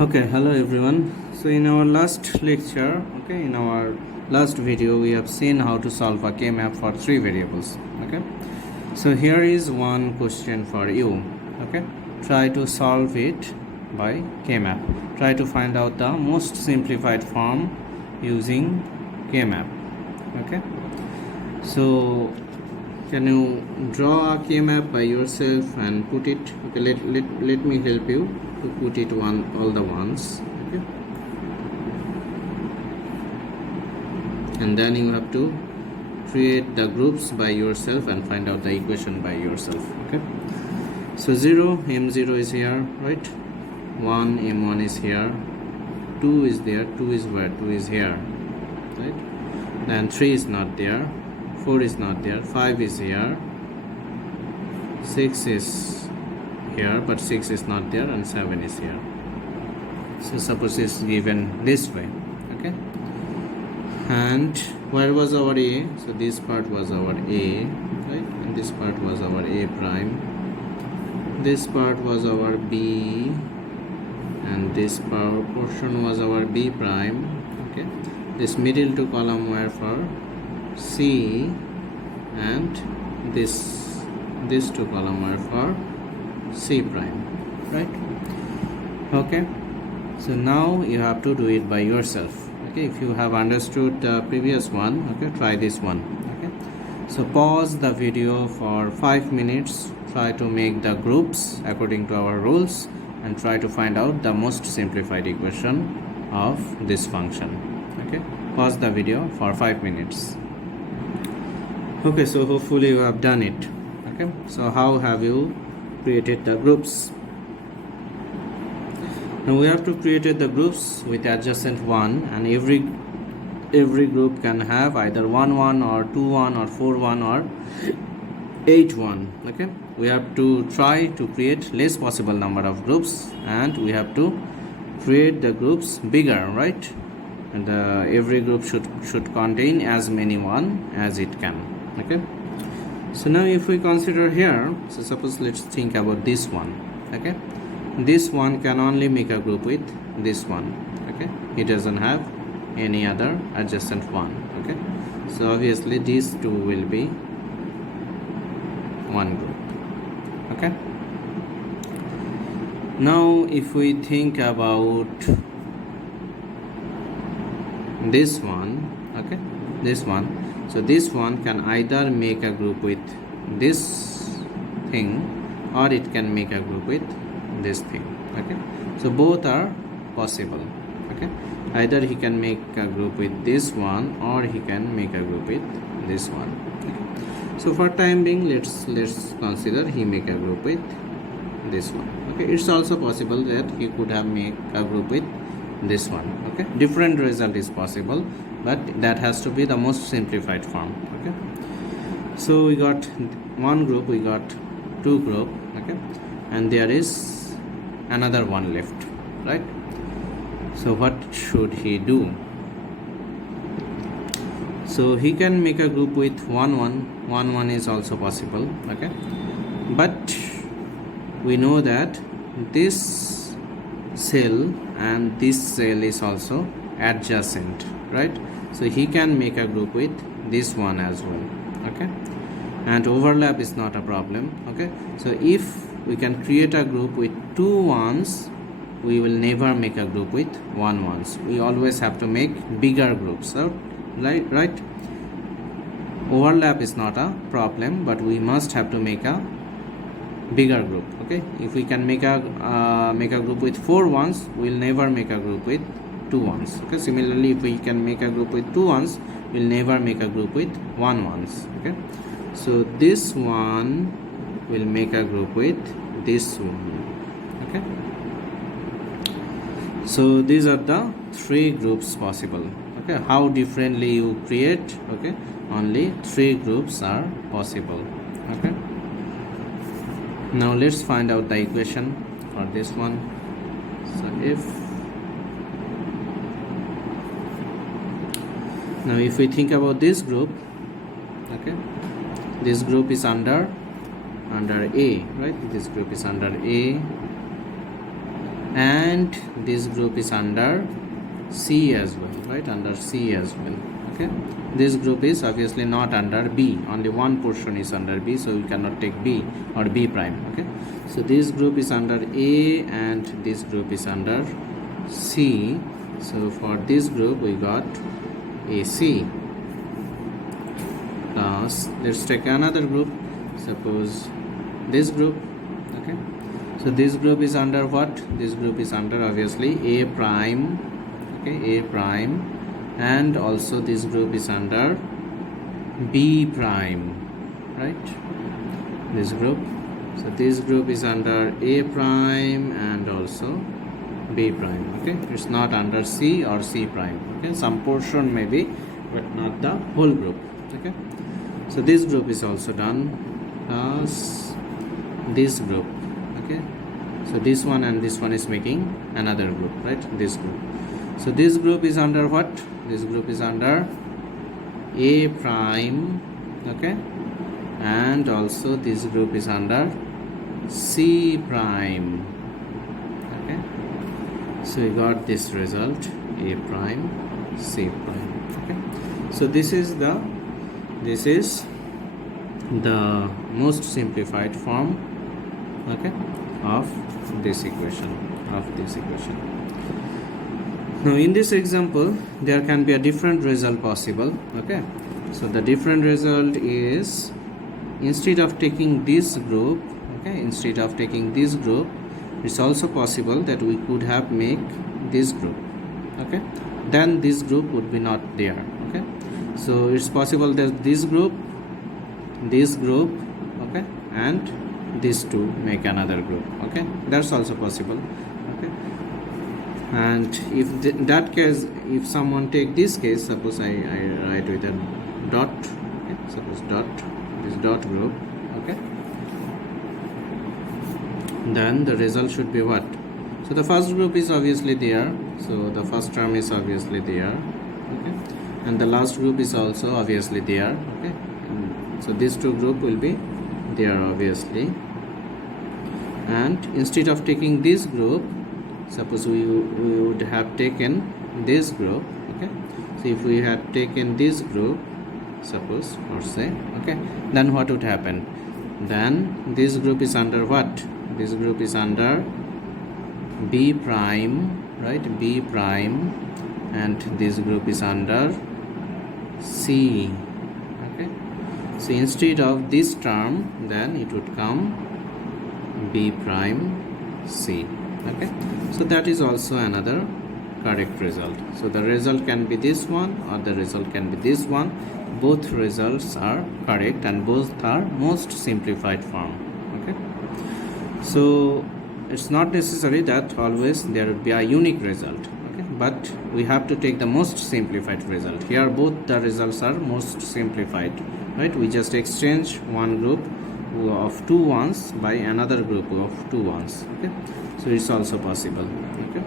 Okay, hello everyone. So in our last lecture, in our last video, we have seen how to solve a kmap for three variables. Okay, so here is one question for you. Okay, try to solve it by kmap. Try to find out the most simplified form using kmap. Okay, so can you draw a kmap by yourself and put it? Okay, let me help you to put it all the ones. Okay, and then you have to create the groups by yourself and find out the equation by yourself. Okay, so 0 m0 is here, right? 1 m1 is here, 2 is there, 2 is where? 2 is here, right? Then 3 is not there, 4 is not there, 5 is here, 6 is here but 6 is not there, and 7 is here. So suppose it's given this way. Okay, and where was our a? So this part was our a, right? And this part was our a prime, this part was our b, and this portion was our b prime. Okay, this middle two column were for c, and this two column were for c prime, right? Okay, so now you have to do it by yourself. Okay, if you have understood the previous one, okay, try this one. Okay, so pause the video for 5 minutes, try to make the groups according to our rules, and try to find out the most simplified equation of this function. Okay, pause the video for 5 minutes. Okay, so hopefully you have done it. Okay, so how have you created the groups? Now we have to create the groups with adjacent 1, and every group can have either 1 1 or 2 1 or 4 1 or 8 1. Okay, we have to try to create less possible number of groups, and we have to create the groups bigger, right? And every group should contain as many one as it can. Okay, so now if we consider here, so suppose let's think about this one. Okay, this one can only make a group with this one. Okay, it doesn't have any other adjacent one. Okay, so obviously these two will be one group. Okay, now if we think about this one, okay, this one, so this one can either make a group with this thing, or it can make a group with this thing. Okay, so both are possible. Okay, either he can make a group with this one, or he can make a group with this one. Okay, so for time being, let's consider he make a group with this one. Okay, it's also possible that he could have make a group with this one. Okay, different result is possible, but that has to be the most simplified form. Okay, so we got one group, we got two group. Okay, and there is another one left, right? So what should he do? So he can make a group with 1 1. 1 1 is also possible. Okay, but we know that this cell and this cell is also adjacent, right? So he can make a group with this one as well. Okay, and overlap is not a problem. Okay, so if we can create a group with 2 ones, we will never make a group with 1 ones. We always have to make bigger groups. So right, overlap is not a problem, but we must have to make a bigger group. Okay, if we can make a group with 4 ones, we'll never make a group with 2 ones. Okay, similarly, if we can make a group with 2 ones, we'll never make a group with 1 ones. Okay, so this one will make a group with this one. Okay, so these are the 3 groups possible. Okay, how differently you create? Okay, only 3 groups are possible. Okay, now let's find out the equation for this one. So if we think about this group, okay, this group is under A, right? This group is under A, and this group is under C as well, right? Under C as well. Okay, this group is obviously not under B, only one portion is under B, so we cannot take B or B prime. Okay, so this group is under A and this group is under C. So for this group we got AC. Now let's take another group, suppose this group. Okay, so this group is under what? This group is under obviously A prime. Okay, A prime, and also this group is under B prime, right? This group, so this group is under A prime and also B prime. Okay, it's not under C or C prime. Okay, some portion maybe, but not the whole group. Okay, so this group is also done as this group. Okay, so this one and this one is making another group, right? This group. So this group is under what? This group is under A prime, okay, and also this group is under C prime. Okay, so we got this result, A prime, C prime. Okay, so this is the most simplified form, okay, of this equation. Now in this example there can be a different result possible. Okay, so the different result is, instead of taking this group, it's also possible that we could have make this group. Okay, then this group would be not there. Okay, so it's possible that this group, okay, and these two make another group. Okay, that's also possible. Okay, and if that case, if someone take this case, suppose I write with a dot. Okay, suppose dot, this dot group. Okay, then the result should be what? So the first group is obviously there, so the first term is obviously there. Okay, and the last group is also obviously there. Okay, so these two group will be there obviously, and instead of taking this group, suppose we would have taken this group. Okay, so if we had taken this group, suppose, or say, okay, then what would happen? Then this group is under what? This group is under B prime, right? B prime, and this group is under C. Okay, so instead of this term, then it would come B prime C. Okay, so that is also another correct result. So the result can be this one or the result can be this one. Both results are correct and both are most simplified form. Okay, so it's not necessary that always there would be a unique result. Okay, but we have to take the most simplified result. Here both the results are most simplified, right? We just exchange one group of 2 ones by another group of 2 ones. Okay, so it's also possible. Okay.